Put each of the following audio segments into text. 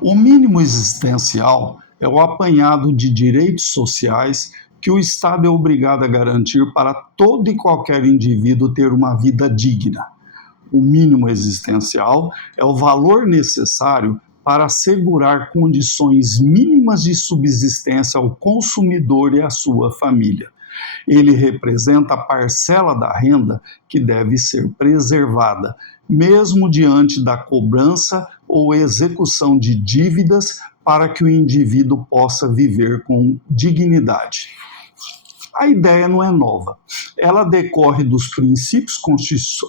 O mínimo existencial é o apanhado de direitos sociais que o Estado é obrigado a garantir para todo e qualquer indivíduo ter uma vida digna. O mínimo existencial é o valor necessário para assegurar condições mínimas de subsistência ao consumidor e à sua família. Ele representa a parcela da renda que deve ser preservada, mesmo diante da cobrança ou execução de dívidas, para que o indivíduo possa viver com dignidade. A ideia não é nova. Ela decorre dos princípios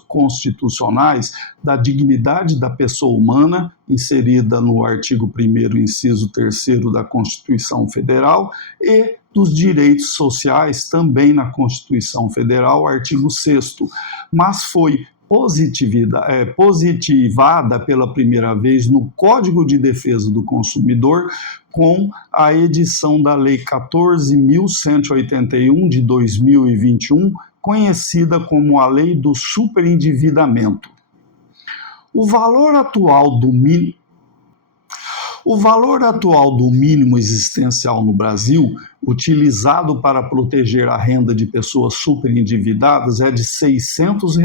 constitucionais da dignidade da pessoa humana, inserida no artigo 1º, inciso 3º da Constituição Federal, e dos direitos sociais, também na Constituição Federal, artigo 6º, mas foi positivada pela primeira vez no Código de Defesa do Consumidor com a edição da Lei 14.181 de 2021, conhecida como a Lei do Superendividamento. O valor atual do mínimo existencial no Brasil, utilizado para proteger a renda de pessoas superendividadas, é de R$ 600.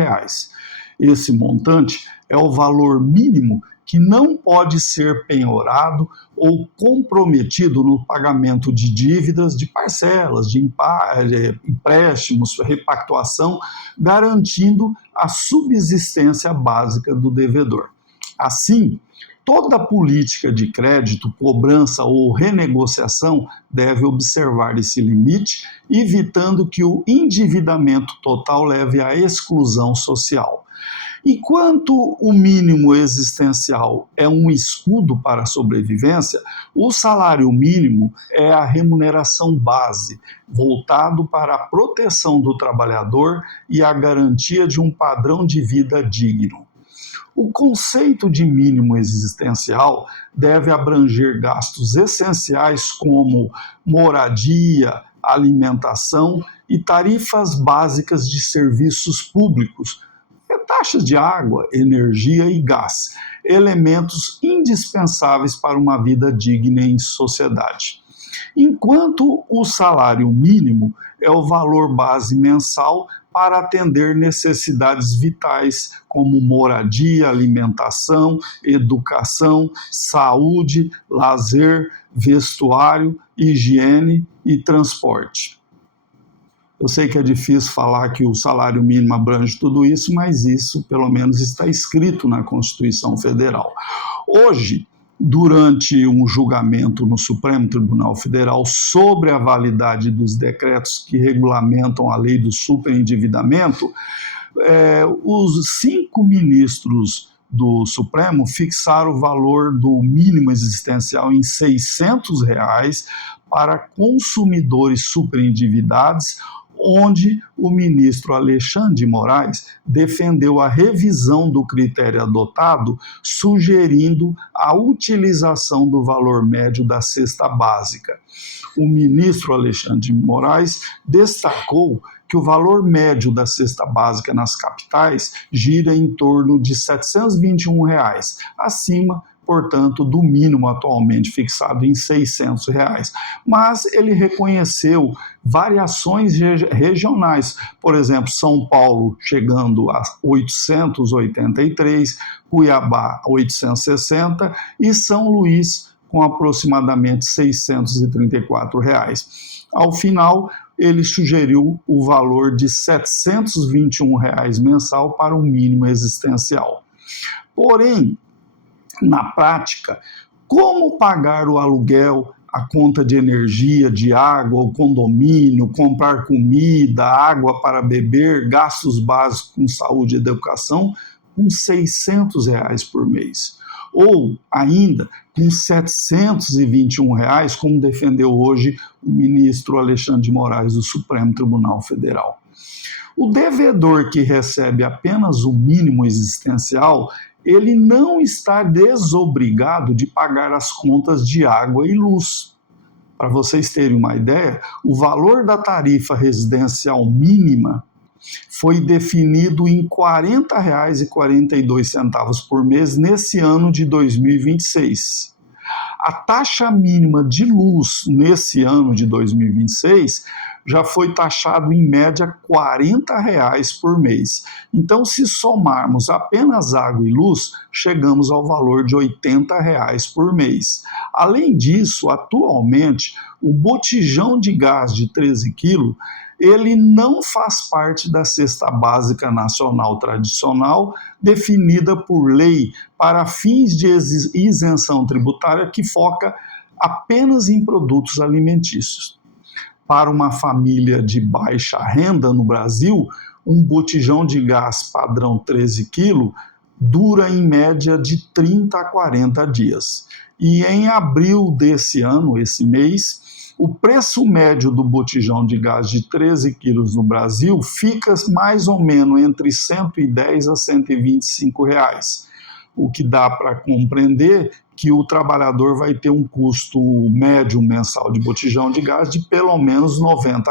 Esse montante é o valor mínimo que não pode ser penhorado ou comprometido no pagamento de dívidas, de parcelas, de empréstimos, repactuação, garantindo a subsistência básica do devedor. Assim, toda política de crédito, cobrança ou renegociação deve observar esse limite, evitando que o endividamento total leve à exclusão social. Enquanto o mínimo existencial é um escudo para a sobrevivência, o salário mínimo é a remuneração base, voltado para a proteção do trabalhador e a garantia de um padrão de vida digno. O conceito de mínimo existencial deve abranger gastos essenciais como moradia, alimentação e tarifas básicas de serviços públicos, taxas de água, energia e gás, elementos indispensáveis para uma vida digna em sociedade. Enquanto o salário mínimo é o valor base mensal para atender necessidades vitais como moradia, alimentação, educação, saúde, lazer, vestuário, higiene e transporte. Eu sei que é difícil falar que o salário mínimo abrange tudo isso, mas isso, pelo menos, está escrito na Constituição Federal. Hoje, durante um julgamento no Supremo Tribunal Federal sobre a validade dos decretos que regulamentam a lei do superendividamento, os 5 ministros do Supremo fixaram o valor do mínimo existencial em R$ 600 para consumidores superendividados, onde o ministro Alexandre de Moraes defendeu a revisão do critério adotado, sugerindo a utilização do valor médio da cesta básica. O ministro Alexandre de Moraes destacou que o valor médio da cesta básica nas capitais gira em torno de R$ 721, acima, portanto, do mínimo atualmente fixado em R$ 600. Mas ele reconheceu variações regionais, por exemplo, São Paulo chegando a 883, Cuiabá 860 e São Luís com aproximadamente R$ 634. Ao final, ele sugeriu o valor de R$ 721 mensal para o mínimo existencial. Porém, na prática, como pagar o aluguel, a conta de energia, de água, o condomínio, comprar comida, água para beber, gastos básicos com saúde e educação, com R$ 600 por mês? Ou ainda com R$ 721, como defendeu hoje o ministro Alexandre de Moraes do Supremo Tribunal Federal. O devedor que recebe apenas o mínimo existencial, ele não está desobrigado de pagar as contas de água e luz. Para vocês terem uma ideia, o valor da tarifa residencial mínima foi definido em R$ 40,42 por mês nesse ano de 2026. A taxa mínima de luz nesse ano de 2026 já foi taxado em média R$ 40 por mês. Então, se somarmos apenas água e luz, chegamos ao valor de R$ 80 por mês. Além disso, atualmente, o botijão de gás de 13 quilos ele não faz parte da cesta básica nacional tradicional definida por lei para fins de isenção tributária que foca apenas em produtos alimentícios. Para uma família de baixa renda no Brasil, um botijão de gás padrão 13 kg dura em média de 30 a 40 dias. E em abril desse ano, esse mês, o preço médio do botijão de gás de 13 quilos no Brasil fica mais ou menos entre R$ 110 a R$ 125, o que dá para compreender que o trabalhador vai ter um custo médio mensal de botijão de gás de pelo menos R$ 90.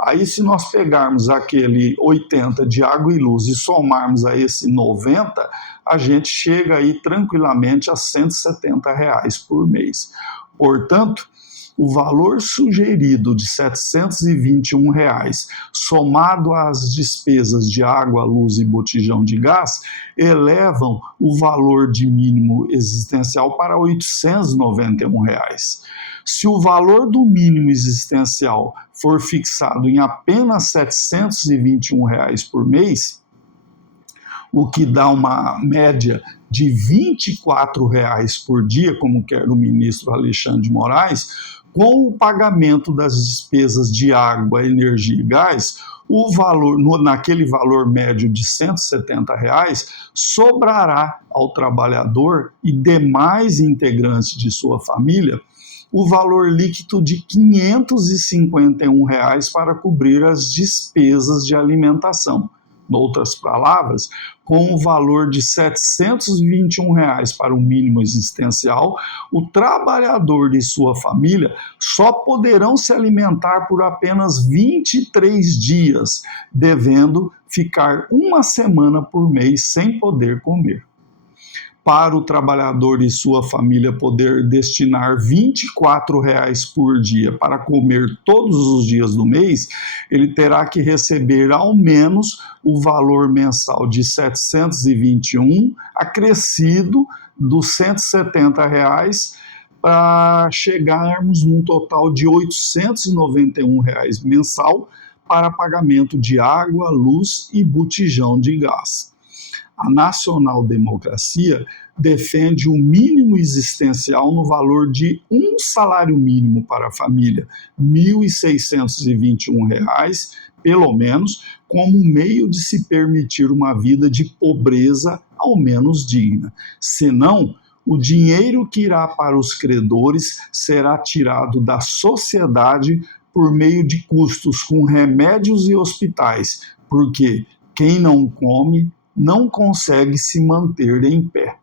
Aí, se nós pegarmos aquele 80 de água e luz e somarmos a esse 90, a gente chega aí tranquilamente a R$ 170 por mês. Portanto, o valor sugerido de R$ 721, somado às despesas de água, luz e botijão de gás, elevam o valor de mínimo existencial para R$ 891. Se o valor do mínimo existencial for fixado em apenas R$ 721 por mês, o que dá uma média de R$ 24 por dia, como quer o ministro Alexandre de Moraes, com o pagamento das despesas de água, energia e gás, o valor, naquele valor médio de R$ 170, sobrará ao trabalhador e demais integrantes de sua família o valor líquido de R$ 551 para cobrir as despesas de alimentação. Em outras palavras, com o valor de R$ 721 para o mínimo existencial, o trabalhador e sua família só poderão se alimentar por apenas 23 dias, devendo ficar uma semana por mês sem poder comer. Para o trabalhador e sua família poder destinar R$ 24 por dia para comer todos os dias do mês, ele terá que receber ao menos o valor mensal de R$ 721, acrescido dos R$ 170, para chegarmos num total de R$ 891 mensal para pagamento de água, luz e botijão de gás. A Nacional Democracia defende o mínimo existencial no valor de um salário mínimo para a família, R$ 1.621, pelo menos, como meio de se permitir uma vida de pobreza ao menos digna. Senão, o dinheiro que irá para os credores será tirado da sociedade por meio de custos com remédios e hospitais, porque quem não come não consegue se manter em pé.